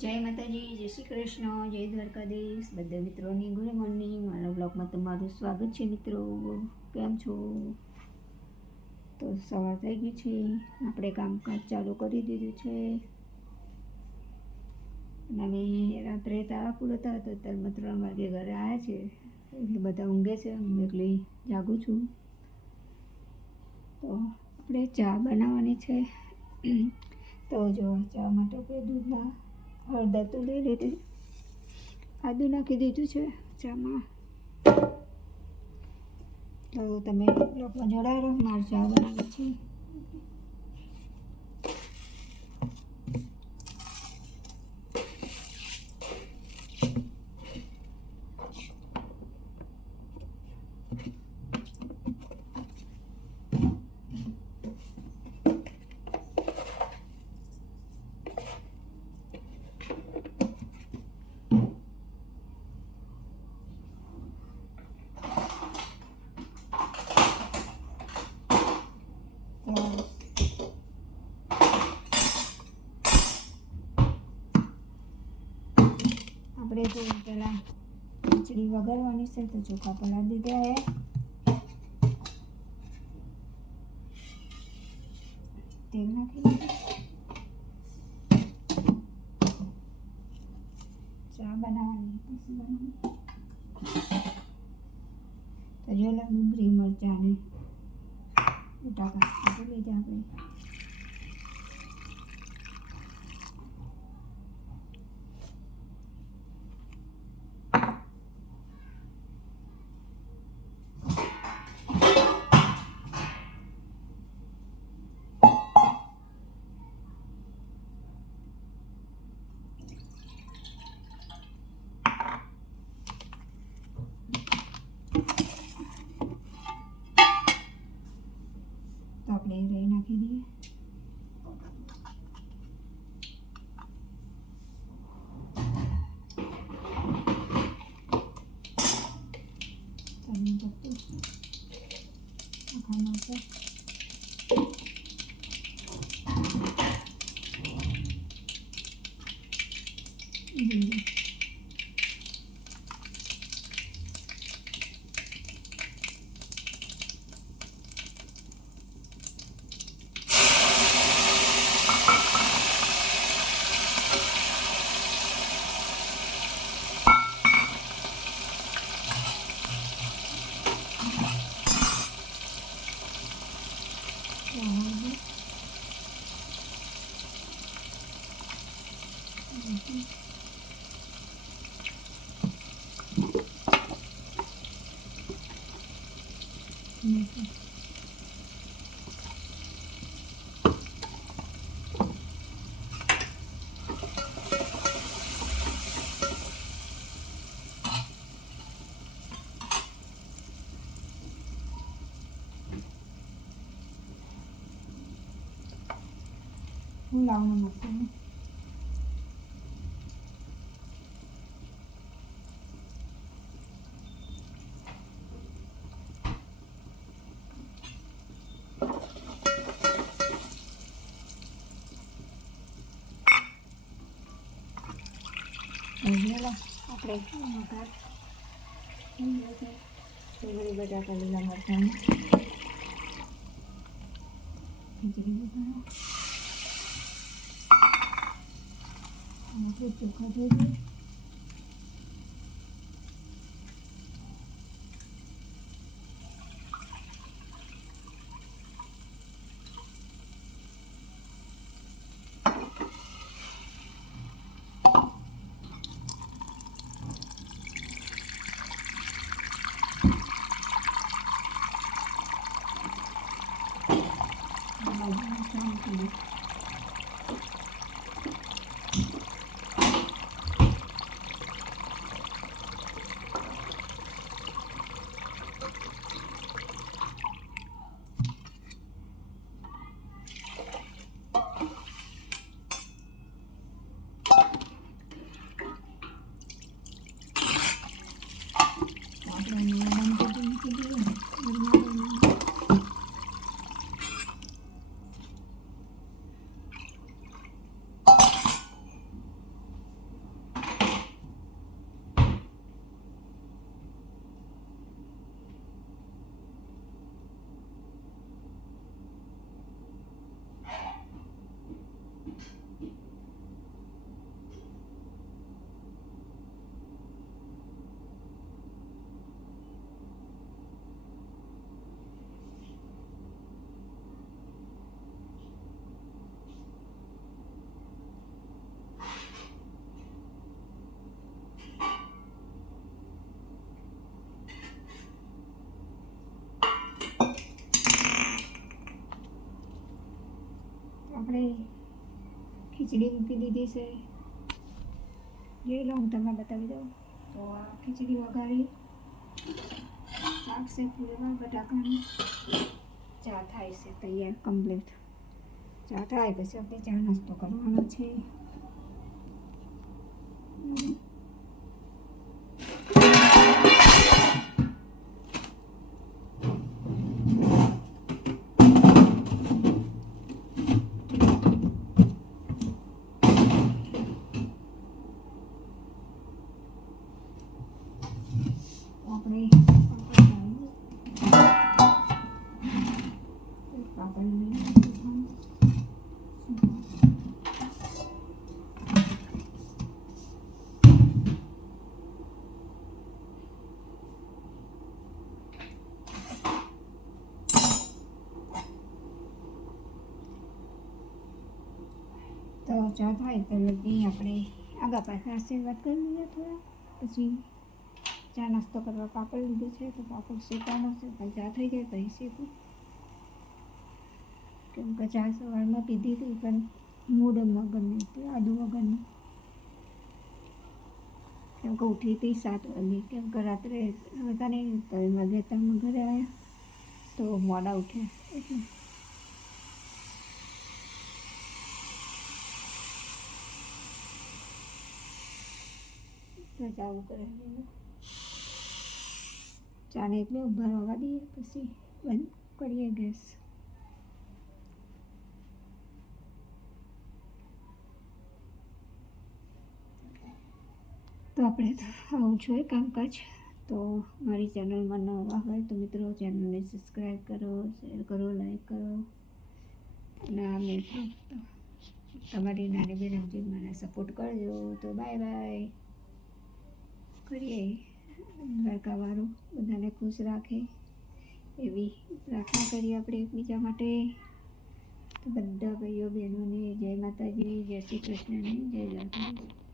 જય માતાજી, જય શ્રી કૃષ્ણ, જય દ્વારકાધીશ. બધા મિત્રોની ગુડ મોર્નિંગ. મારા બ્લોગમાં તમારું સ્વાગત છે. મિત્રો કેમ છો? તો સવાર થઈ ગઈ છે, આપણે કામકાજ ચાલુ કરી દીધું છે. અને અમે રાત્રે તારાપુર હતા તો અત્યારમાં 3 વાગે ઘરે આવ્યા છે, એટલે બધા ઊંઘે છે, હું એકલી જાગું છું. તો આપણે ચા બનાવવાની છે. તો જો ચા માટે આપણે દૂધમાં હળદર તો લઈ લીધી, આદું નાખી દીધું છે ચામાં. તો તમે બ્લોગમાં જોડાઈ રહો, મારે ચા બનાવી છે. આપણે તો પહેલાં ખીચડી વઘારવાની છે, તો ચોખા પલાળી દીધા હે. તેલ નાખી દીધું. ચા બનાવવાની પછી બનાવવાની. તો જો ડુંગળી મરચાં ને બટાકા કાપી લીધા આપણે. તો આપણે રહી નાખી દઈએ. ધનિયા પત્તું, આખા મરચાં, જીરું. હું લાવવાનું મસાલો આપણે વઘાર ડુંગળી બટાકા લીલા મરચાં ખીચડી વઘારો. આપણે ચોખા ધોઈ દઈએ. ખીચડી મૂકી દીધી છે. જોઈ લો, હું તમને બતાવી દઉં. તો આ ખીચડી વઘારી શાક છે ફુલેવા બટાકાનું. ચા થાય છે તૈયાર કમ્પ્લીટ. ચા થાય પછી આપણે ચા નાસ્તો કરવાનો છે. આપણે તો ચા થાય તો લગી આપણે આગા પાછા આશીર્વાદ કરી લઈએ થોડા. પછી ચા નાસ્તો કરવા પાપડ લીધો છે, તો પાપડ શેકવાનો છે. પણ ચા થઈ જાય તો શેકું, કેમ કે ચા સવારમાં પીધી હતી પણ મૂડ વગરની હતી, આદુ વગરની. કેમ કે ઉઠી હતી 7 વાગે, કેમ કે રાત્રે હતા નહીં, 3 વાગે તમે ઘરે આવ્યા તો મોડા ઉઠ્યા એટલે. આવું કરે ચાને એટલે ઉભા રહેવા દઈએ, પછી બંધ કરીએ ગેસ. તો આપણે તો આવું જોઈએ કામકાજ. તો મારી ચેનલમાં નવા હોય તો મિત્રો ચેનલને સબસ્ક્રાઈબ કરો, શેર કરો, લાઈક કરો. અને આ મિત્રો તમારી નાની બેન સમજી મને સપોર્ટ કરજો. તો બાય બાય. કરીએ દ્વારકાવાળું બધાને ખુશ રાખે એવી પ્રાર્થના કરીએ આપણે એકબીજા માટે. તો બધા ભાઈઓ બહેનોને જય માતાજી, જય શ્રી કૃષ્ણને, જય દ્વારકાધીશ.